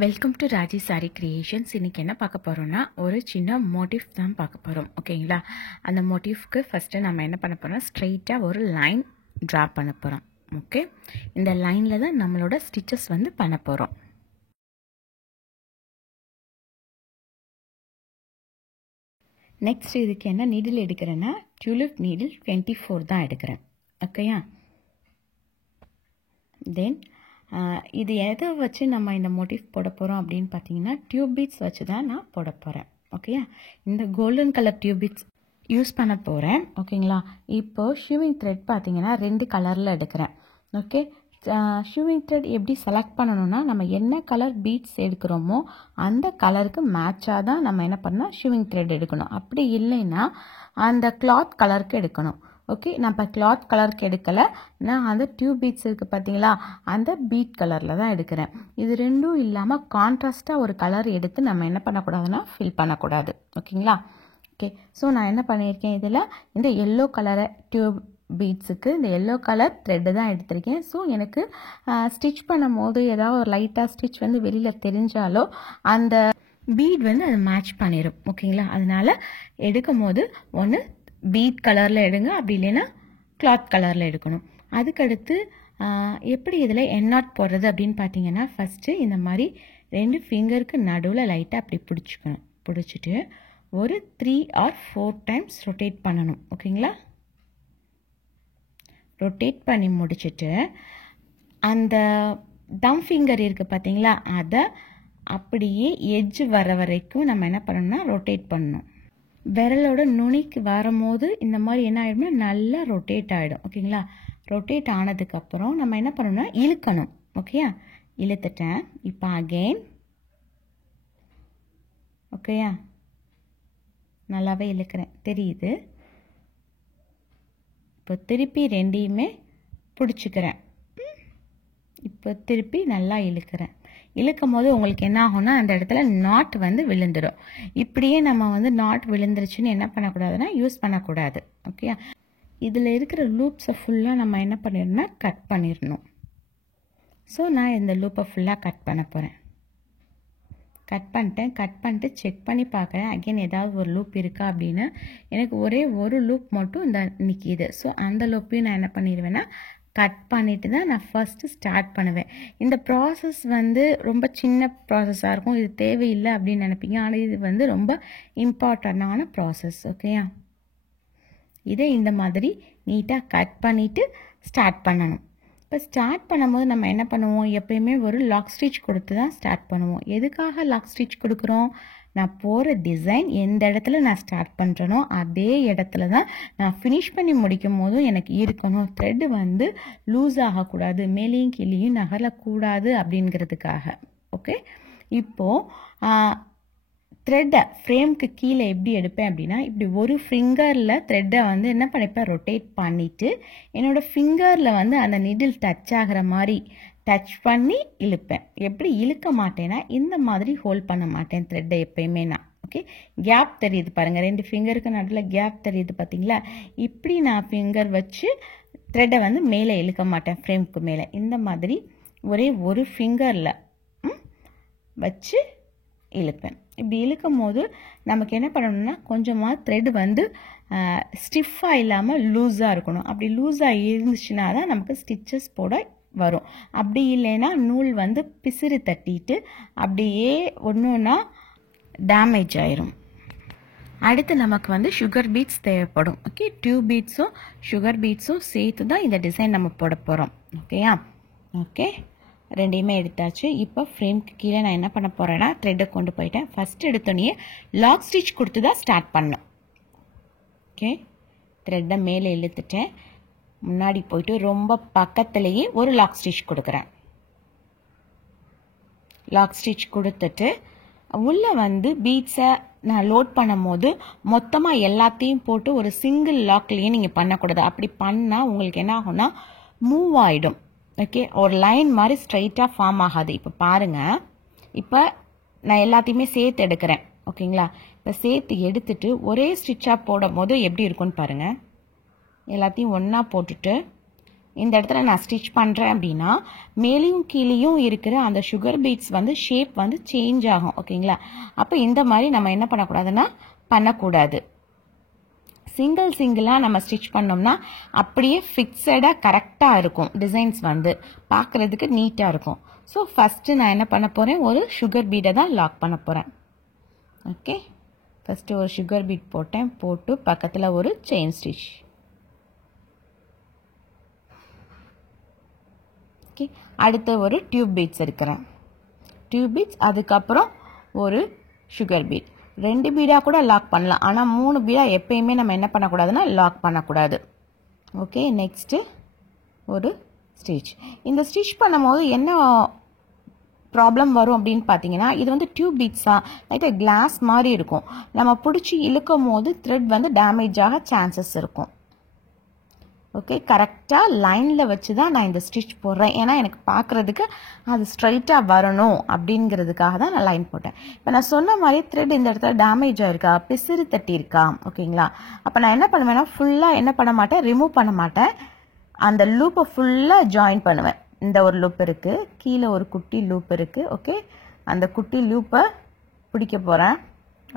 Welcome to Raji sorry creations. இன்றைக்கி என்ன பார்க்க போகிறோன்னா ஒரு சின்ன மோட்டிவ் தான் பார்க்க போகிறோம். ஓகேங்களா? அந்த மோட்டிவ்க்கு ஃபஸ்ட்டு நம்ம என்ன பண்ண போகிறோம், ஸ்ட்ரெயிட்டாக ஒரு லைன் ட்ரா பண்ண போகிறோம். ஓகே, இந்த லைனில் தான் நம்மளோட ஸ்டிச்சஸ் வந்து பண்ண போகிறோம். நெக்ஸ்ட் இதுக்கு என்ன நீடில் எடுக்கிறேன்னா டியூலிப் நீடில் 24 தான் எடுக்கிறேன். ஓகேயா? தென் இது எதை வச்சு நம்ம இந்த மோட்டிவ் போட போகிறோம் அப்படின்னு பார்த்தீங்கன்னா டியூப் பீட்ஸ் வச்சு தான் நான் போட போகிறேன். ஓகேயா? இந்த golden colour tube beads use பண்ண போகிறேன். ஓகேங்களா? இப்போது ஷூவிங் த்ரெட் பார்த்தீங்கன்னா 2 கலரில் எடுக்கிறேன். ஓகே, ஷூவிங் த்ரெட் எப்படி செலக்ட் பண்ணணும்னா நம்ம என்ன கலர் பீட்ஸ் எடுக்கிறோமோ அந்த கலருக்கு மேட்சாக தான் நம்ம என்ன பண்ணால் ஷூவிங் த்ரெட் எடுக்கணும். அப்படி இல்லைன்னா அந்த கிளாத் கலருக்கு எடுக்கணும். ஓகே, நான் இப்போ கிளாத் கலருக்கு எடுக்கலை, நான் அந்த டியூப் பீட்ஸ் இருக்குது பார்த்தீங்களா, அந்த பீட் கலரில் தான் எடுக்கிறேன். இது ரெண்டும் இல்லாமல் கான்ட்ராஸ்ட்டாக ஒரு கலர் எடுத்து நம்ம என்ன பண்ணக்கூடாதுன்னா ஃபில் பண்ணக்கூடாது. ஓகேங்களா? ஓகே, ஸோ நான் என்ன பண்ணியிருக்கேன், இதில் இந்த எல்லோ கலரை டியூப் பீட்ஸுக்கு இந்த எல்லோ கலர் த்ரெட்டு தான் எடுத்திருக்கேன். ஸோ எனக்கு ஸ்டிச் பண்ணும் போது ஏதாவது ஒரு லைட்டாக ஸ்டிச் வந்து வெளியில் தெரிஞ்சாலோ அந்த பீட் வந்து அது மேட்ச் பண்ணிடும். ஓகேங்களா? அதனால் எடுக்கும் போது ஒன்று பீட் கலரில் எடுங்க, அப்படி இல்லைன்னா கிளாத் கலரில் எடுக்கணும். அதுக்கடுத்து எப்படி இதில் எண்ணாட் போடுறது அப்படின்னு பார்த்தீங்கன்னா ஃபஸ்ட்டு இந்த மாதிரி 2 ஃபிங்கருக்கு நடுவில் லைட்டாக அப்படி பிடிச்சிக்கணும். பிடிச்சிட்டு ஒரு 3 or 4 டைம்ஸ் ரொட்டேட் பண்ணணும். ஓகேங்களா? ரொட்டேட் பண்ணி முடிச்சுட்டு அந்த தம் ஃபிங்கர் இருக்குது பார்த்தீங்களா, அதை அப்படியே எட்ஜ் வர வரைக்கும் நம்ம என்ன பண்ணணும்னா ரொட்டேட் பண்ணணும். விரலோட நுனிக்கு வரும்போது இந்த மாதிரி என்ன ஆகிடும்னா நல்லா ரொட்டேட் ஆகிடும். ஓகேங்களா? ரொட்டேட் ஆனதுக்கப்புறம் நம்ம என்ன பண்ணணும்னா இழுக்கணும். ஓகேயா? இழுத்துட்டேன். இப்போ அகெயின் ஓகேயா, நல்லாவே இழுக்கிறேன், தெரியுது. இப்போ திருப்பி 2யுமே பிடிச்சிக்கிறேன். இப்போ திருப்பி நல்லா இழுக்கிறேன். இழுக்கும் போது உங்களுக்கு என்ன ஆகும்னா அந்த இடத்துல நாட் வந்து விழுந்துடும். இப்படியே நம்ம வந்து நாட் விழுந்துருச்சுன்னு என்ன பண்ணக்கூடாதுன்னா யூஸ் பண்ணக்கூடாது. ஓகே, இதில் இருக்கிற லூப்ஸை ஃபுல்லாக நம்ம என்ன பண்ணிடணும்னா கட் பண்ணிடணும். ஸோ நான் இந்த லூப்பை ஃபுல்லாக கட் பண்ண போகிறேன். கட் பண்ணிட்டேன். கட் பண்ணிட்டு செக் பண்ணி பார்க்குறேன் அகெயின் ஏதாவது ஒரு லூப் இருக்கா அப்படின்னு. எனக்கு ஒரே ஒரு லூப் மட்டும் இந்த நிற்கிது. ஸோ அந்த லூப்பையும் நான் என்ன பண்ணிடுவேன்னா கட் பண்ணிவிட்டு தான் நான் ஃபஸ்ட்டு ஸ்டார்ட் பண்ணுவேன். இந்த ப்ராசஸ் வந்து ரொம்ப சின்ன ப்ராசஸாக இருக்கும், இது தேவையில்லை அப்படின்னு நினைப்பீங்க. ஆனால் இது வந்து ரொம்ப இம்பார்ட்டண்டான ப்ராசஸ். ஓகேயா? இதை இந்த மாதிரி நீட்டாக கட் பண்ணிவிட்டு ஸ்டார்ட் பண்ணணும். இப்போ ஸ்டார்ட் பண்ணும்போது நம்ம என்ன பண்ணுவோம், எப்பயுமே ஒரு லாக் ஸ்டிச் கொடுத்து தான் ஸ்டார்ட் பண்ணுவோம். எதுக்காக லாக் ஸ்டிச் கொடுக்குறோம், நான் போகிற டிசைன் எந்த இடத்துல நான் ஸ்டார்ட் பண்ணுறனோ அதே இடத்துல தான் நான் ஃபினிஷ் பண்ணி முடிக்கும் போதும் எனக்கு இருக்கணும். த்ரெட்டு வந்து லூஸ் ஆகக்கூடாது, மேலேயும் கீழேயும் நகரக்கூடாது அப்படிங்கிறதுக்காக. ஓகே, இப்போது த்ரெட்டை ஃப்ரேம்க்கு கீழே எப்படி எடுப்பேன் அப்படின்னா இப்படி ஒரு ஃபிங்கரில் த்ரெட்டை வந்து என்ன பண்ணிப்பேன், ரொட்டேட் பண்ணிவிட்டு என்னோடய ஃபிங்கரில் வந்து அந்த நீடில் டச் ஆகிற மாதிரி டச் பண்ணி இழுப்பேன். எப்படி இழுக்க மாட்டேன்னா இந்த மாதிரி ஹோல்ட் பண்ண மாட்டேன் த்ரெட்டை எப்பயுமே நான். ஓகே, கேப் தெரியுது பாருங்கள், 2 ஃபிங்கருக்கு நடுவில் கேப் தெரியுது பார்த்தீங்களா. இப்படி நான் ஃபிங்கர் வச்சு த்ரெட்டை வந்து மேலே இழுக்க மாட்டேன் ஃப்ரேம்க்கு மேலே. இந்த மாதிரி ஒரே ஒரு ஃபிங்கரில் வச்சு இழுப்பேன். இப்படி இழுக்கும் போது நமக்கு என்ன பண்ணணும்னா கொஞ்சமாக த்ரெட் வந்து ஸ்டிஃபாக இல்லாமல் லூஸாக இருக்கணும். அப்படி லூஸாக இருந்துச்சுன்னா தான் நமக்கு ஸ்டிச்சஸ் போட வரும். அப்படி இல்லைன்னா நூல் வந்து பிசிறு தட்டிட்டு அப்படியே ஒன்றுன்னா டேமேஜ் ஆயிரும். அடுத்து நமக்கு வந்து சுகர் பீட்ஸ் தேவைப்படும். ஓகே, டியூப் பீட்ஸும் சுகர் பீட்ஸும் சேர்த்து தான் இந்த டிசைன் நம்ம போட போகிறோம். ஓகேயா? ஓகே, 2யுமே எடுத்தாச்சு. இப்போ ஃப்ரேம்க்கு கீழே நான் என்ன பண்ண போகிறேன்னா த்ரெட்டை கொண்டு போயிட்டேன். ஃபஸ்ட்டு எடுத்தோடனே லாக் ஸ்டிச் கொடுத்து தான் ஸ்டார்ட் பண்ணேன். ஓகே, த்ரெட்டை மேலே இழுத்துட்டேன். முன்னாடி போயிட்டு ரொம்ப பக்கத்துலேயே ஒரு லாக் ஸ்டிச் கொடுக்குறேன். லாக் ஸ்டிச் கொடுத்துட்டு உள்ளே வந்து பீட்ஸை நான் லோட் பண்ணும் போது மொத்தமாக எல்லாத்தையும் போட்டு ஒரு சிங்கிள் லாக்லேயே நீங்கள் பண்ணக்கூடாது. அப்படி பண்ணால் உங்களுக்கு என்ன ஆகும்னா மூவ் ஆகிடும். ஓகே, ஒரு லைன் மாதிரி ஸ்ட்ரைட்டாக ஃபார்ம் ஆகாது. இப்போ பாருங்கள், இப்போ நான் எல்லாத்தையுமே சேர்த்து எடுக்கிறேன். ஓகேங்களா? இப்போ சேர்த்து எடுத்துட்டு ஒரே ஸ்டிச்சாக போடும் போது எப்படி இருக்குன்னு பாருங்கள். எல்லாத்தையும் ஒன்றா போட்டுட்டு இந்த இடத்துல நான் ஸ்டிச் பண்ணுறேன் அப்படின்னா மேலேயும் கீழேயும் இருக்கிற அந்த சுகர் பீட்ஸ் வந்து ஷேப் வந்து சேஞ்ச் ஆகும். ஓகேங்களா? அப்போ இந்த மாதிரி நம்ம என்ன பண்ணக்கூடாதுன்னா பண்ணக்கூடாது. சிங்கிளாக நம்ம ஸ்டிச் பண்ணோம்னா அப்படியே ஃபிக்ஸடாக கரெக்டாக இருக்கும். டிசைன்ஸ் வந்து பார்க்குறதுக்கு நீட்டாக இருக்கும். ஸோ ஃபஸ்ட்டு நான் என்ன பண்ண போகிறேன், ஒரு சுகர் பீடை தான் லாக் பண்ண போகிறேன். ஓகே, ஃபஸ்ட்டு ஒரு சுகர் பீட் போட்டேன். போட்டு பக்கத்தில் ஒரு செயின் ஸ்டிச். ஓகே, அடுத்து ஒரு டியூப் பீட்ஸ் இருக்கிறேன். டியூப் பீட்ஸ், அதுக்கப்புறம் ஒரு சுகர் பீட். 2 பீடாக கூட லாக் பண்ணலாம். ஆனால் 3 பீடாக எப்பயுமே நம்ம என்ன பண்ணக்கூடாதுன்னா லாக் பண்ணக்கூடாது. ஓகே, நெக்ஸ்ட்டு ஒரு ஸ்டிச். இந்த ஸ்டிச் பண்ணும்போது என்ன ப்ராப்ளம் வரும் அப்படின்னு பார்த்தீங்கன்னா, இது வந்து டியூப் பீட்ஸ் தான், லைட்டாக கிளாஸ் மாதிரி இருக்கும். நம்ம பிடிச்சி இழுக்கும் போது த்ரெட் வந்து டேமேஜ் ஆக சான்சஸ் இருக்கும். ஓகே, கரெக்டாக லைனில் வச்சு தான் நான் இந்த ஸ்டிச் போடுறேன். ஏன்னா எனக்கு பார்க்குறதுக்கு அது ஸ்ட்ரைட்டாக வரணும் அப்படிங்கிறதுக்காக தான் நான் லைன் போட்டேன். இப்போ நான் சொன்ன மாதிரி த்ரெட் இந்த இடத்துல டேமேஜ் ஆகிருக்கா, பிசிறு தட்டி இருக்கா, ஓகேங்களா? அப்போ நான் என்ன பண்ணுவேன்னா ஃபுல்லாக என்ன பண்ண மாட்டேன், ரிமூவ் பண்ண மாட்டேன். அந்த லூப்பை ஃபுல்லாக ஜாயின் பண்ணுவேன். இந்த ஒரு லூப் இருக்குது, கீழே ஒரு குட்டி லூப் இருக்குது. ஓகே, அந்த குட்டி லூப்பை பிடிக்க போகிறேன்.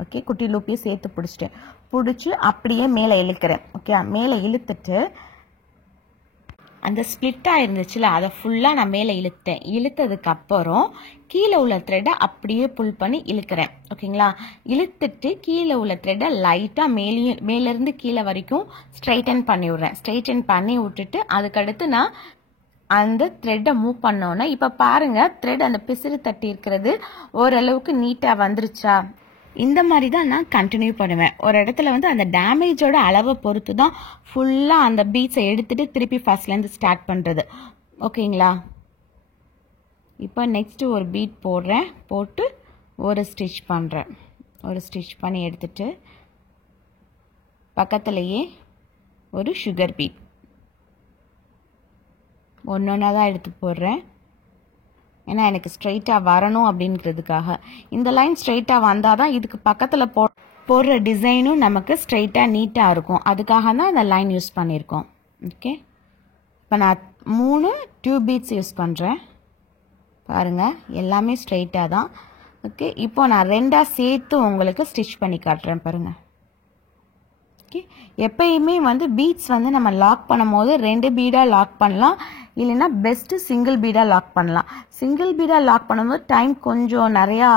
ஓகே, குட்டி லூப்பையும் சேர்த்து பிடிச்சிட்டேன். பிடிச்சி அப்படியே மேலே இழுக்கிறேன். ஓகே, மேலே இழுத்துட்டு அந்த ஸ்ப்ளிட்டாக இருந்துச்சுல அதை ஃபுல்லாக நான் மேலே இழுத்தேன். இழுத்ததுக்கப்புறம் கீழே உள்ள த்ரெட்டை அப்படியே புல் பண்ணி இழுக்கிறேன். ஓகேங்களா? இழுத்துட்டு கீழே உள்ள த்ரெட்டை லைட்டாக மேலேருந்து கீழே வரைக்கும் ஸ்ட்ரைட்டன் பண்ணி விட்றேன். ஸ்ட்ரைட்டன் பண்ணி விட்டுட்டு அதுக்கடுத்து நான் அந்த த்ரெட்டை மூவ் பண்ணோன்னே இப்போ பாருங்கள், த்ரெட் அந்த பிசிறு தட்டி இருக்கிறது ஓரளவுக்கு நீட்டாக வந்துருச்சா? இந்த மாதிரி தான் நான் கண்டினியூ பண்ணுவேன். ஒரு இடத்துல வந்து அந்த டேமேஜோட அளவை பொறுத்து தான் ஃபுல்லாக அந்த பீட்ஸை எடுத்துகிட்டு திருப்பி ஃபர்ஸ்ட்லேருந்து ஸ்டார்ட் பண்ணுறது. ஓகேங்களா? இப்போ நெக்ஸ்ட்டு ஒரு பீட் போடுறேன். போட்டு ஒரு ஸ்டிச் பண்ணுறேன். ஒரு ஸ்டிச் பண்ணி எடுத்துட்டு பக்கத்துலேயே ஒரு சுகர் பீட் ஒன்றா தான் எடுத்து போடுறேன். ஏன்னா எனக்கு ஸ்ட்ரைட்டாக வரணும் அப்படிங்கிறதுக்காக. இந்த லைன் ஸ்ட்ரைட்டாக வந்தால் தான் இதுக்கு பக்கத்தில் போடுற டிசைனும் நமக்கு ஸ்ட்ரைட்டாக நீட்டாக இருக்கும். அதுக்காக தான் இந்த லைன் யூஸ் பண்ணியிருக்கோம். ஓகே, இப்போ நான் 3 டியூப் பீட்ஸ் யூஸ் பண்ணுறேன். பாருங்கள், எல்லாமே ஸ்ட்ரைட்டாக தான். ஓகே, இப்போ நான் 2ஆக சேர்த்து உங்களுக்கு ஸ்டிச் பண்ணி காட்டுறேன் பாருங்கள். ஓகே, எப்பயுமே வந்து பீட்ஸ் வந்து நம்ம லாக் பண்ணும் போது 2 பீடாக லாக் பண்ணலாம், இல்லைன்னா பெஸ்ட்டு சிங்கிள் பீடாக லாக் பண்ணலாம். சிங்கிள் பீடாக லாக் பண்ணும்போது டைம் கொஞ்சம் நிறையா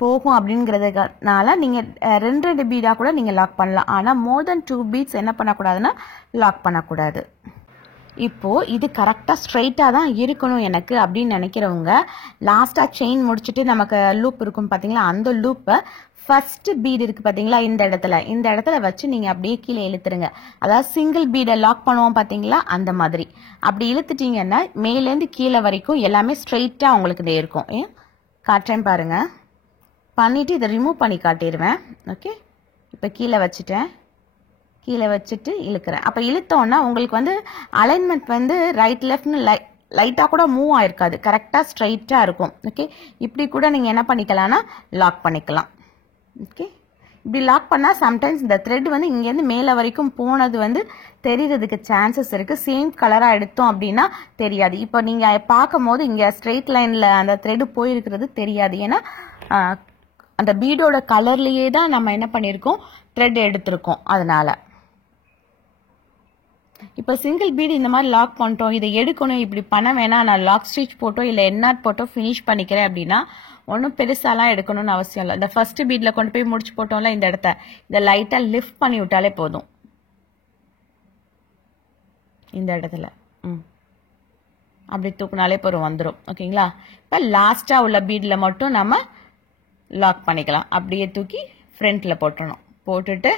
போகும் அப்படிங்கிறதுனால நீங்கள் 2 பீடாக கூட நீங்கள் லாக் பண்ணலாம். ஆனால் மோர் தென் 2 பீட்ஸ் என்ன பண்ணக்கூடாதுன்னா லாக் பண்ணக்கூடாது. இப்போது இது கரெக்டாக ஸ்ட்ரைட்டாக தான் இருக்கணும் எனக்கு அப்படின்னு நினைக்கிறவங்க லாஸ்ட்டாக செயின் முடிச்சுட்டு நமக்கு லூப் இருக்கும் பார்த்தீங்களா, அந்த லூப்பை ஃபர்ஸ்ட் பீட் இருக்குது பார்த்தீங்களா, இந்த இடத்துல வச்சு நீங்கள் அப்படியே கீழே இழுத்துருங்க. அதாவது சிங்கிள் பீடை லாக் பண்ணுவோம் பார்த்தீங்களா, அந்த மாதிரி அப்படி இழுத்துட்டீங்கன்னா மேலேருந்து கீழே வரைக்கும் எல்லாமே ஸ்ட்ரைட்டாக உங்களுக்கு இருக்கும். காட்டுறேன் பாருங்கள். பண்ணிவிட்டு இதை ரிமூவ் பண்ணி காட்டிடுவேன். ஓகே, இப்போ கீழே வச்சுட்டேன். கீழே வச்சுட்டு இழுக்கிறேன். அப்போ இழுத்தோன்னா உங்களுக்கு வந்து அலைன்மெண்ட் வந்து ரைட் லெஃப்ட்னு லைட்டாக கூட மூவ் ஆயிருக்காது, கரெக்டாக ஸ்ட்ரைட்டாக இருக்கும். ஓகே, இப்படி கூட நீங்கள் என்ன பண்ணிக்கலாம்னா லாக் பண்ணிக்கலாம். ஓகே, இப்படி லாக் பண்ணால் சம்டைம்ஸ் இந்த த்ரெட் வந்து இங்கேருந்து மேலே வரைக்கும் போனது வந்து தெரியறதுக்கு சான்சஸ் இருக்குது. சேம் கலராக எடுத்தோம் அப்படின்னா தெரியாது. இப்போ நீங்கள் பார்க்கும் போது இங்கே ஸ்ட்ரெயிட் லைனில் அந்த த்ரெட் போயிருக்கிறது தெரியாது. ஏன்னா அந்த பீடோட கலர்லேயே தான் நம்ம என்ன பண்ணியிருக்கோம், த்ரெட் எடுத்திருக்கோம். அதனால் இப்போ சிங்கிள் பீடு இந்த மாதிரி லாக் பண்ணிட்டோம், இதை எடுக்கணும், இப்படி பண்ண வேணாம், நான் லாக் ஸ்டிச் போட்டோ இல்லை எண்ணாட் போட்டோ ஃபினிஷ் பண்ணிக்கிறேன் அப்படின்னா ஒன்றும் பெருசாலாம் எடுக்கணும்னு அவசியம் இல்லை. இந்த ஃபர்ஸ்ட் பீடில் கொண்டு போய் முடிச்சு போட்டோம்ல, இந்த இடத்த இதை லைட்டாக லிஃப்ட் பண்ணி விட்டாலே போதும். இந்த இடத்துல அப்படி தூக்குனாலே போதும், வந்துடும். ஓகேங்களா? இப்போ லாஸ்ட்டாக உள்ள பீடில் மட்டும் நம்ம லாக் பண்ணிக்கலாம். அப்படியே தூக்கி ஃப்ரண்ட்டில் போட்டுடணும். போட்டுட்டு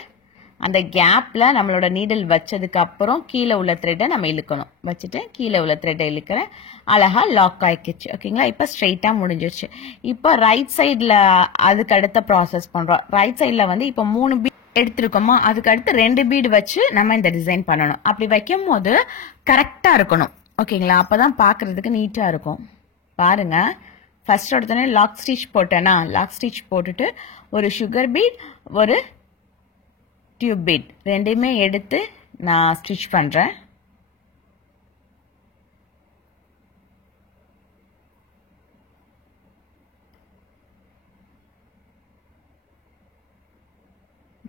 அந்த கேப்பில் நம்மளோட நீடில் வச்சதுக்கு அப்புறம் கீழே உள்ள த்ரெட்டை நம்ம இழுக்கணும். வச்சுட்டு கீழே உள்ள த்ரெட்டை இழுக்கிறேன். அழகாக லாக் ஆகிக்கிச்சு. ஓகேங்களா? இப்போ ஸ்ட்ரெயிட்டாக முடிஞ்சிருச்சு. இப்போ ரைட் சைடில் அதுக்கு அடுத்த ப்ராசஸ் பண்ணுறோம். ரைட் சைடில் வந்து இப்போ 3 பீட் எடுத்துருக்கோமா, அதுக்கு அடுத்து 2 பீடு வச்சு நம்ம இந்த டிசைன் பண்ணணும். அப்படி வைக்கும் போது கரெக்டாக இருக்கணும். ஓகேங்களா? அப்போ தான் பார்க்குறதுக்கு நீட்டாக இருக்கும். பாருங்கள், ஃபர்ஸ்ட் எடுத்தோடனே லாக் ஸ்டிச் போட்டேன்னா, லாக் ஸ்டிச் போட்டுட்டு ஒரு சுகர் பீட் ஒரு டியூப் பீட் ரெண்டுமே எடுத்து நான் ஸ்டிச் பண்ணுறேன்.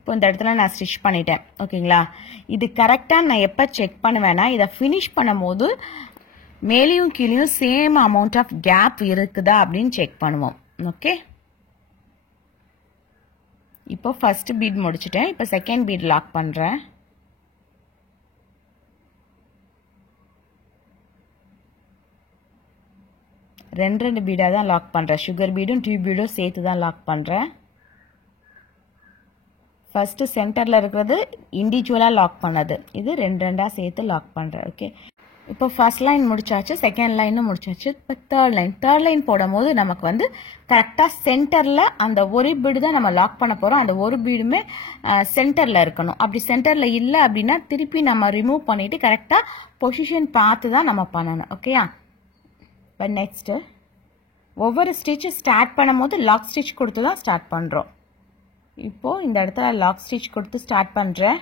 இப்போ இந்த இடத்துல நான் ஸ்டிச் பண்ணிட்டேன். ஓகேங்களா? இது கரெக்டாக நான் எப்போ செக் பண்ணுவேன்னா, இதை ஃபினிஷ் பண்ணும்போது மேலேயும் கீழேயும் சேம் அமௌண்ட் ஆஃப் கேப் இருக்குதா அப்படின்னு செக் பண்ணுவோம். ஓகே, இப்போ ஃபர்ஸ்ட் பீட் முடிச்சிட்டேன். இப்போ செகண்ட் பீட் லாக் பண்ணுறேன். ரெண்டு பீடாக தான் லாக் பண்ணுறேன். சுகர் பீடும் டியூப் பீடும் சேர்த்து தான் லாக் பண்ணுறேன். ஃபர்ஸ்ட் சென்டரில் இருக்கிறது இண்டிவிஜுவலாக லாக் பண்ணது, இது ரெண்டாக சேர்த்து லாக் பண்ணுறேன். ஓகே, இப்போ ஃபர்ஸ்ட் லைன் முடிச்சாச்சு, செகண்ட் லைனும் முடிச்சாச்சு. இப்போ தேர்ட் லைன் போடும் போது நமக்கு வந்து கரெக்டாக சென்டரில் அந்த ஒரு பீடு தான் நம்ம லாக் பண்ண போகிறோம். அந்த ஒரு பீடுமே சென்டரில் இருக்கணும். அப்படி சென்டரில் இல்லை அப்படின்னா திருப்பி நம்ம ரிமூவ் பண்ணிவிட்டு கரெக்டாக பொசிஷன் பார்த்து தான் நம்ம பண்ணணும். ஓகேயா? இப்போ நெக்ஸ்ட்டு ஒவ்வொரு ஸ்டிச் ஸ்டார்ட் பண்ணும் போது லாக் ஸ்டிச் கொடுத்து தான் ஸ்டார்ட் பண்ணுறோம். இப்போது இந்த இடத்துல லாக் ஸ்டிச் கொடுத்து ஸ்டார்ட் பண்ணுறேன்.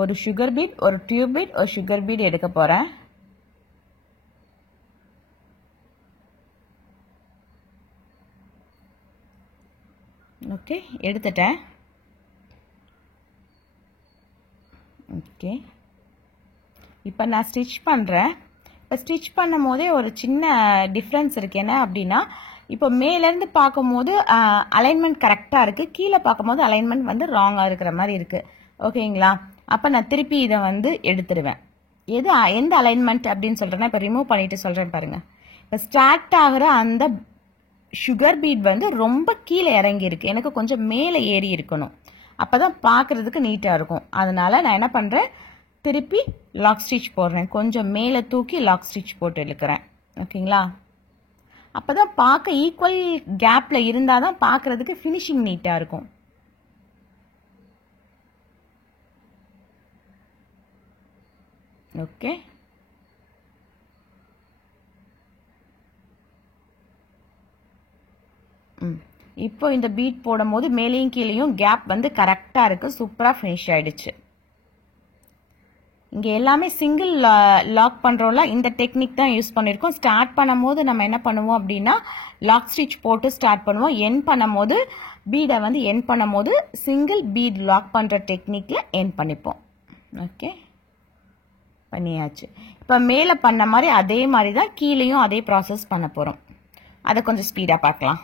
ஒரு சுகர் பீட், ஒரு டியூப் பீட், ஒரு சுகர் பீட் எடுக்க போகிறேன். ஓகே, எடுத்துட்டேன். ஓகே, இப்போ நான் ஸ்டிச் பண்ணுறேன். இப்போ ஸ்டிச் பண்ணும் போதே ஒரு சின்ன டிஃப்ரென்ஸ் இருக்குது. என்ன அப்படின்னா, இப்போ மேலேருந்து பார்க்கும்போது அலைன்மெண்ட் கரெக்டாக இருக்குது, கீழே பார்க்கும்போது அலைன்மெண்ட் வந்து ராங்காக இருக்கிற மாதிரி இருக்குது. ஓகேங்களா? அப்போ நான் திருப்பி இதை வந்து எடுத்துடுவேன். எந்த அலைன்மெண்ட் அப்படின்னு சொல்கிறேன்னா, இப்போ ரிமூவ் பண்ணிட்டு சொல்கிறேன் பாருங்கள். இப்போ ஸ்டார்ட் ஆகிற அந்த சுகர் பீட் வந்து ரொம்ப கீழே இறங்கி இருக்கு, எனக்கு கொஞ்சம் மேலே ஏறி இருக்கணும். அப்போ தான் பார்க்குறதுக்கு நீட்டாக இருக்கும். அதனால நான் என்ன பண்ணுறேன், திருப்பி லாக் ஸ்டிச் போடுறேன். கொஞ்சம் மேலே தூக்கி லாக் ஸ்டிச் போட்டு இழுக்கிறேன். ஓகேங்களா? அப்போ தான் பார்க்க ஈக்குவல் கேப்பில் இருந்தால் தான் பார்க்குறதுக்கு ஃபினிஷிங் நீட்டாக இருக்கும். ஓகே, இப்போ இந்த பீட் போடும் போது மேலேயும் கீழேயும் கேப் வந்து கரெக்டாக இருக்குது, சூப்பராக ஃபினிஷ் ஆகிடுச்சு. இங்கே எல்லாமே சிங்கிள் லாக் பண்ணுறோம்ல, இந்த டெக்னிக் தான் யூஸ் பண்ணியிருக்கோம். ஸ்டார்ட் பண்ணும் போது நம்ம என்ன பண்ணுவோம் அப்படின்னா, லாக் ஸ்டிச் போட்டு ஸ்டார்ட் பண்ணுவோம். என் பண்ணும் போது பீடை வந்து என் பண்ணும் போது சிங்கிள் பீட் லாக் பண்ணுற டெக்னிக்கில் என் பண்ணிப்போம். ஓகே, பண்ணியாச்சு. இப்போ மேலே பண்ண மாதிரி அதே மாதிரி தான் கீழேயும் அதே ப்ராசஸ் பண்ண போகிறோம். அதை கொஞ்சம் ஸ்பீடாக பார்க்கலாம்.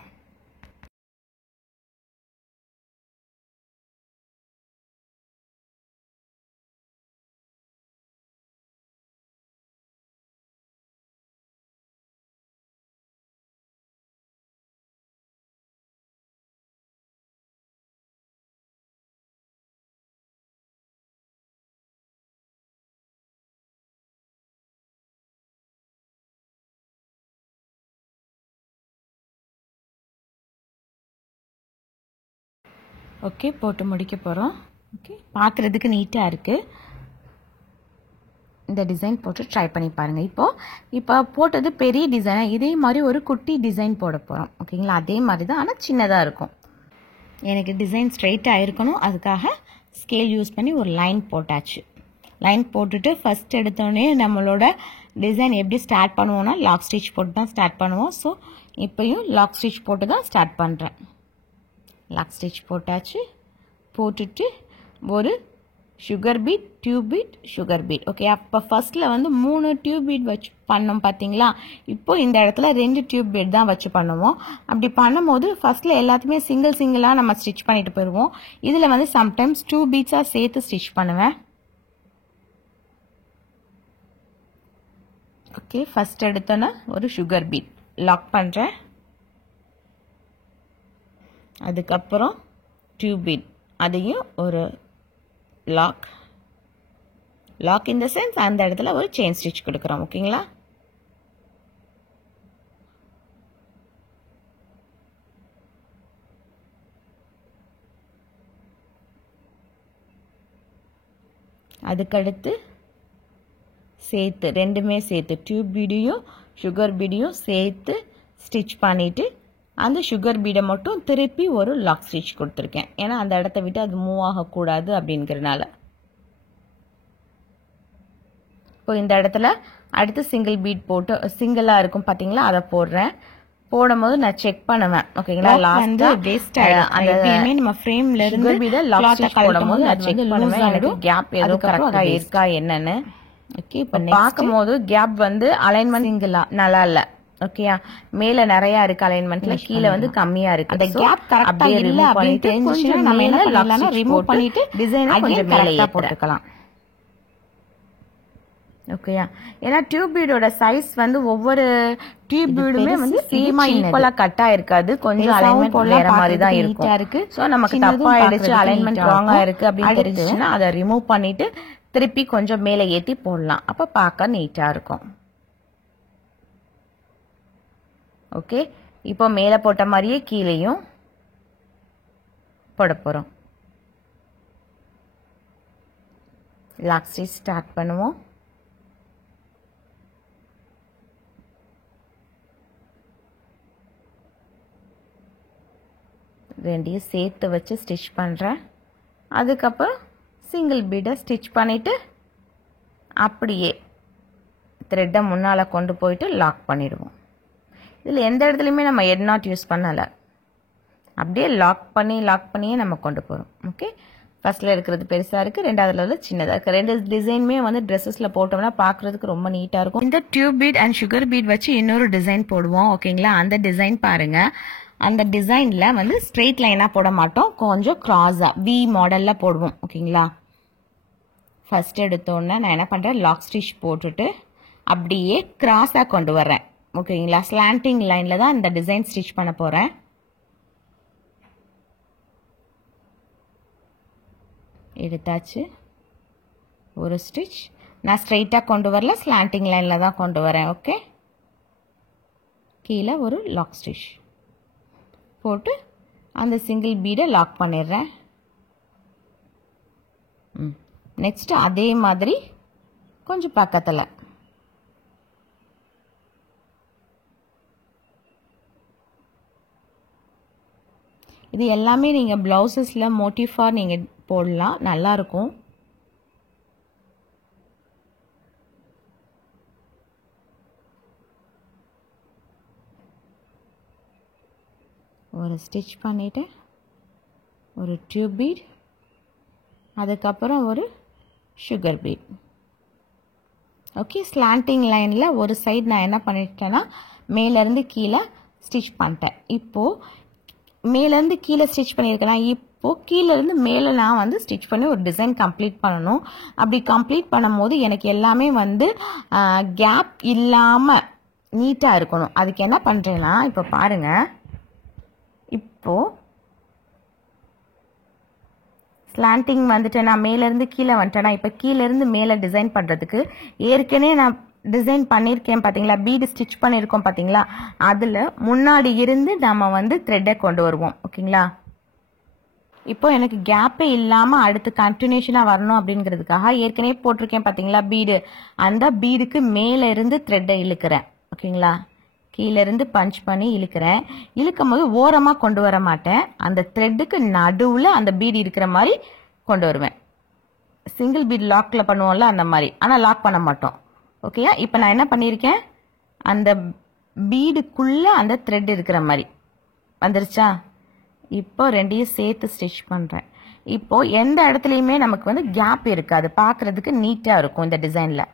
ஓகே, போட்டு முடிக்க போகிறோம். ஓகே, பார்க்குறதுக்கு நீட்டாக இருக்குது. இந்த டிசைன் போட்டு ட்ரை பண்ணி பாருங்கள். இப்போ போட்டது பெரிய டிசைன், இதே மாதிரி ஒரு குட்டி டிசைன் போட போகிறோம். ஓகேங்களா? அதே மாதிரி தான், ஆனால் சின்னதாக இருக்கும். எனக்கு டிசைன் ஸ்ட்ரைட்டாக இருக்கணும், அதுக்காக ஸ்கேல் யூஸ் பண்ணி ஒரு லைன் போட்டாச்சு. லைன் போட்டுட்டு ஃபஸ்ட் எடுத்தோடனே நம்மளோட டிசைன் எப்படி ஸ்டார்ட் பண்ணுவோம்னா, லாக் ஸ்டிச் போட்டு தான் ஸ்டார்ட் பண்ணுவோம். ஸோ இப்போயும் லாக் ஸ்டிச் போட்டு தான் ஸ்டார்ட் பண்ணுறேன். லாக் ஸ்டிச் போட்டாச்சு. போட்டுட்டு ஒரு sugar beat, tube beat, sugar beat. Okay, அப்போ ஃபர்ஸ்ட்டில் வந்து 3 டியூப் பீட் வச்சு பண்ணோம் பார்த்தீங்களா? இப்போ இந்த இடத்துல 2 டியூப் பீட் தான் வச்சு பண்ணுவோம். அப்படி பண்ணும்போது ஃபர்ஸ்ட்டில் எல்லாத்தையுமே சிங்கிளாக நம்ம ஸ்டிச் பண்ணிட்டு போயிடுவோம். இதில் வந்து சம்டைம்ஸ் 2 பீட்ஸாக சேர்த்து ஸ்டிச் பண்ணுவேன். ஓகே, ஃபர்ஸ்ட் எடுத்தோன்னா ஒரு சுகர் பீட் லாக் பண்ணுறேன். அதுக்கப்புறம் டியூப் பீட், அதையும் ஒரு லாக் இந்த சென்ஸ் அந்த இடத்துல ஒரு செயின் ஸ்டிச் கொடுக்குறோம். ஓகேங்களா? அதுக்கடுத்து சேர்த்து ரெண்டுமே சேர்த்து டியூப் பீடையும் சுகர் பீடையும் சேர்த்து ஸ்டிச் பண்ணிட்டு அந்த சுகர் பீடை மட்டும் திருப்பி ஒரு லாக் ஸ்டிச் கொடுத்துருக்கேன். ஏன்னா அந்த இடத்த விட்டு அது மூவ் ஆகக்கூடாது அப்படிங்கிறனால. இப்போ இந்த இடத்துல அடுத்து சிங்கிள் பீட் போட்டு சிங்கிளாக இருக்கும் பார்த்தீங்களா, அதை போடுறேன். போடும்போது நான் செக் பண்ணுவேன் ஓகேங்களா வந்து வேஸ்ட் ஆயிடும் அந்த எப்பவுமே நம்ம ஃப்ரேம்ல இருந்து பீட லாக் ஸ்டிச் போடும்போது நான் செக் பண்ணுவேன் எனக்கு கேப் ஏதோ கரெக்ட்டா இருக்கா என்னன்னு ஓகே இப்போ பாக்கும்போது கேப் வந்து அலைன்மென்ட் சிங்கிளா நல்லா இல்ல ஓகேயா மேல நிறைய இருக்கு அலைன்மென்ட்ல கீழ வந்து கம்மியா இருக்கு அந்த கேப் கரெக்ட்டா இல்ல அப்படி தெரிஞ்சுச்சுனா நம்ம என்ன பண்ணலாம்னா ரிமூவ் பண்ணிட்டு டிசைனை கொஞ்சம் மேல போட்டுக்கலாம் ஓகேயா ஏன்னா டியூப் பீடோட சைஸ் வந்து ஒவ்வொரு டியூப் பீடுமே வந்து சேமா ஈக்குவலா கட்டா இருக்காது கொஞ்சம் அலைன்மென்ட் வேற மாதிரி தான் இருக்கும் சோ நமக்கு தப்பா ஆயிடுச்சு அலைன்மென்ட் ராங்கா இருக்கு அப்படின்னு தெரிஞ்சுச்சுன்னா அதை ரிமூவ் பண்ணிட்டு திருப்பி கொஞ்சம் மேலே ஏத்தி போடலாம் அப்ப பார்க்க நீட்டா இருக்கும் ஓகே இப்போ மேலே போட்ட மாதிரியே கீழேயும் போட போறோம் லாக் ஸ்டிச் ஸ்டார்ட் பண்ணுவோம் ரெண்டையும் சேர்த்து வச்சு ஸ்டிச் பண்ணுறேன் அதுக்கப்புறம் சிங்கிள் பீடை ஸ்டிச் பண்ணிவிட்டு அப்படியே த்ரெட்டை முன்னால் கொண்டு போயிட்டு லாக் பண்ணிடுவோம் இதில் எந்த இடத்துலையுமே நம்ம ஹெட் நாட் யூஸ் பண்ணலை அப்படியே லாக் பண்ணியே நம்ம கொண்டு போகிறோம் ஓகே ஃபர்ஸ்ட்டில் இருக்கிறது பெருசாக இருக்குது ரெண்டாவதுல சின்னதாக இருக்குது ரெண்டு டிசைனுமே வந்து ட்ரெஸ்ஸஸில் போட்டோம்னா பார்க்குறதுக்கு ரொம்ப நீட்டாக இருக்கும் இந்த tube beat and sugar beat வச்சு இன்னொரு டிசைன் போடுவோம் ஓகேங்களா அந்த டிசைன் பாருங்கள் அந்த டிசைன்ல வந்து ஸ்ட்ரெயிட் லைனா போட மாட்டோம் கொஞ்சம் கிராஸா வி மாடல்ல போடுவோம் ஓகேங்களா ஃபர்ஸ்ட் எடுத்தோன்னே நான் என்ன பண்றேன் லாக் ஸ்டிச் போட்டுட்டு அப்படியே கிராஸா கொண்டு வரேன் ஓகேங்களா ஸ்லாண்டிங் லைன்ல தான் இந்த டிசைன் ஸ்டிச் பண்ண போறேன் எடுத்தாச்சு ஒரு ஸ்டிச் நான் ஸ்ட்ரெயிட்டா கொண்டு வரல ஸ்லாண்டிங் லைன்ல தான் கொண்டு வரேன் ஓகே கீழே ஒரு லாக் ஸ்டிச் போட்டு அந்த சிங்கிள் பீடை லாக் பண்ணிடுறேன் நெக்ஸ்ட் அதே மாதிரி கொஞ்சம் பக்கத்தில் இது எல்லாமே நீங்கள் ப்ளவுசஸில் மோட்டிஃபாக நீங்கள் போடலாம் நல்லாயிருக்கும் ஒரு ஸ்டிச் பண்ணிவிட்டு ஒரு டியூப் பீட் அதுக்கப்புறம் ஒரு சுகர் பீட் ஓகே ஸ்லாண்டிங் லைனில் ஒரு சைடு நான் என்ன பண்ணிட்டேன்னா மேலேருந்து கீழே ஸ்டிச் பண்ணிட்டேன் இப்போது மேலேருந்து கீழே ஸ்டிச் பண்ணியிருக்கேன்னா இப்போது கீழேருந்து மேலே நான் வந்து ஸ்டிச் பண்ணி ஒரு டிசைன் கம்ப்ளீட் பண்ணணும் அப்படி கம்ப்ளீட் பண்ணும்போது எனக்கு எல்லாமே வந்து கேப் இல்லாமல் நீட்டாக இருக்கணும் அதுக்கு என்ன பண்ணுறேன்னா இப்போ பாருங்கள் இப்போது ஸ்லாண்டிங் வந்துட்டேன் நான் மேலேருந்து கீழே வந்துட்டேன்னா இப்போ கீழேருந்து மேலே டிசைன் பண்ணுறதுக்கு ஏற்கனவே நான் டிசைன் பண்ணியிருக்கேன் பார்த்தீங்களா பீடு ஸ்டிச் பண்ணியிருக்கோம் பார்த்தீங்களா அதில் முன்னாடி இருந்து நம்ம வந்து த்ரெட்டை கொண்டு வருவோம் ஓகேங்களா இப்போ எனக்கு கேப்பே இல்லாமல் அடுத்து கண்டினியூஷனாக வரணும் அப்படிங்கிறதுக்காக ஏற்கனவே போட்டிருக்கேன் பார்த்தீங்களா பீடு அந்த பீடுக்கு மேலே இருந்து த்ரெட்டை இழுக்கிறேன் ஓகேங்களா கீழேருந்து பஞ்ச் பண்ணி இழுக்கிறேன் இழுக்கும் போது ஓரமாக கொண்டு வர மாட்டேன் அந்த த்ரெட்டுக்கு நடுவில் அந்த பீடு இருக்கிற மாதிரி கொண்டு வருவேன் சிங்கிள் பீட் லாக்கில் பண்ணுவோம்ல அந்த மாதிரி ஆனால் லாக் பண்ண மாட்டோம் ஓகேயா இப்போ நான் என்ன பண்ணியிருக்கேன் அந்த பீடுக்குள்ளே அந்த த்ரெட் இருக்கிற மாதிரி வந்துருச்சா இப்போ ரெண்டையும் சேர்த்து ஸ்டிச் பண்ணுறேன் இப்போது எந்த இடத்துலையுமே நமக்கு வந்து கேப் இருக்காது பார்க்குறதுக்கு நீட்டாக இருக்கும் இந்த டிசைனில்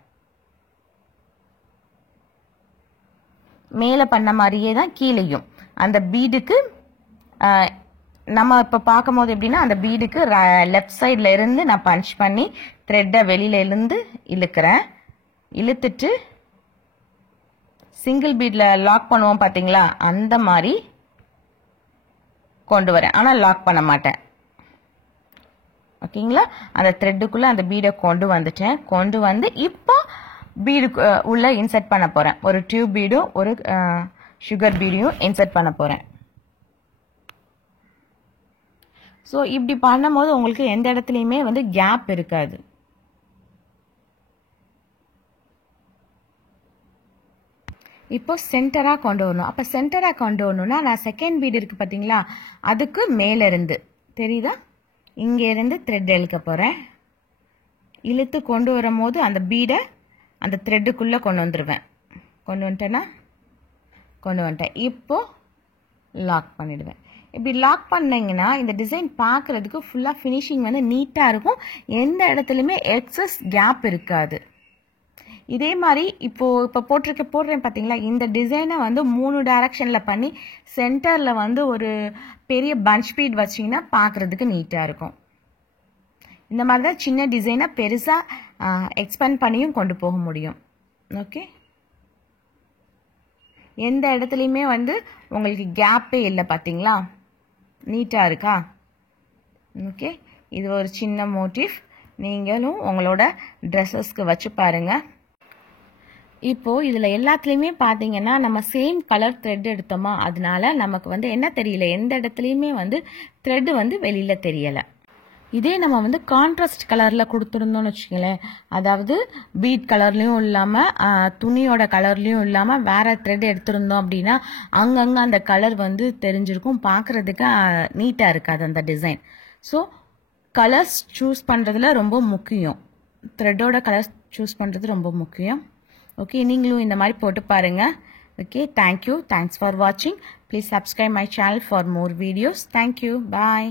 மேலே பண்ண மாதிரியே தான் கீழேயும் அந்த பீடுக்கு நம்ம இப்போ பார்க்கும் போது எப்படின்னா அந்த பீடுக்கு லெஃப்ட் சைடில் இருந்து நான் பஞ்ச் பண்ணி த்ரெட்டை வெளியில இருந்து இழுக்கிறேன் இழுத்துட்டு சிங்கிள் பீட்ல லாக் பண்ணுவோம் பார்த்தீங்களா அந்த மாதிரி கொண்டு வரேன் ஆனால் லாக் பண்ண மாட்டேன் ஓகேங்களா அந்த த்ரெட்டுக்குள்ளே அந்த பீடை கொண்டு வந்துட்டேன் கொண்டு வந்து இப்போ பீடு உள்ள இன்சர்ட் பண்ண போகிறேன் ஒரு டியூப் பீடும் ஒரு சுகர் பீடையும் இன்சர்ட் பண்ண போகிறேன் ஸோ இப்படி பண்ணும்போது உங்களுக்கு எந்த இடத்துலையுமே வந்து கேப் இருக்காது இப்போ சென்டராக கொண்டு வரணும் அப்போ சென்டராக கொண்டு வரணும்னா நான் செகண்ட் பீடு இருக்குது பார்த்தீங்களா அதுக்கு மேலேருந்து தெரியுதா இங்கேருந்து த்ரெட் இழுக்க போகிறேன் இழுத்து கொண்டு வரும்போது அந்த பீடை அந்த த்ரெட்டுக்குள்ளே கொண்டு வந்துடுவேன் கொண்டு வந்துட்டேன்னா கொண்டு வந்துட்டேன். இப்போது லாக் பண்ணிடுவேன். இப்படி லாக் பண்ணிங்கன்னா இந்த டிசைன் பார்க்குறதுக்கு ஃபுல்லாக ஃபினிஷிங் வந்து நீட்டாக இருக்கும். எந்த இடத்துலையுமே எக்ஸஸ் கேப் இருக்காது. இதே மாதிரி இப்போ போடுறேன் பார்த்தீங்களா, இந்த டிசைனை வந்து 3 டைரக்ஷனில் பண்ணி சென்டரில் வந்து ஒரு பெரிய பஞ்ச் பீட் வச்சிங்கன்னா பார்க்குறதுக்கு நீட்டாக இருக்கும். இந்த மாதிரி தான் சின்ன டிசைனை பெருசாக எக்ஸ்பேண்ட் பண்ணியும் கொண்டு போக முடியும். ஓகே, எந்த இடத்துலையுமே வந்து உங்களுக்கு கேப்பே இல்லை பார்த்தீங்களா, நீட்டாக இருக்கா. ஓகே, இது ஒரு சின்ன மோட்டிவ், நீங்களும் உங்களோட ட்ரெஸ்ஸஸ்க்கு வச்சு பாருங்கள். இப்போது இதில் எல்லாத்துலேயுமே பார்த்தீங்கன்னா நம்ம சேம் கலர் த்ரெட் எடுத்தோமா, அதனால நமக்கு வந்து என்ன தெரியல, எந்த இடத்துலையுமே வந்து த்ரெட்டு வந்து வெளியில் தெரியலை. இதே நம்ம வந்து கான்ட்ராஸ்ட் கலரில் கொடுத்துருந்தோம்னு வச்சுக்கோங்களேன், அதாவது பீட் கலர்லேயும் இல்லாமல் துணியோட கலர்லேயும் இல்லாமல் வேறு த்ரெட் எடுத்திருந்தோம் அப்படின்னா அங்கங்கே அந்த கலர் வந்து தெரிஞ்சிருக்கும், பார்க்குறதுக்கு நீட்டாக இருக்காது அந்த டிசைன். ஸோ கலர்ஸ் சூஸ் பண்ணுறதுல ரொம்ப முக்கியம், த்ரெட்டோட கலர்ஸ் சூஸ் பண்ணுறது ரொம்ப முக்கியம். ஓகே, நீங்களும் இந்த மாதிரி போட்டு பாருங்கள். ஓகே, தேங்க்யூ, தேங்க்ஸ் ஃபார் வாட்சிங். Please subscribe my channel for more videos. Thank you, bye.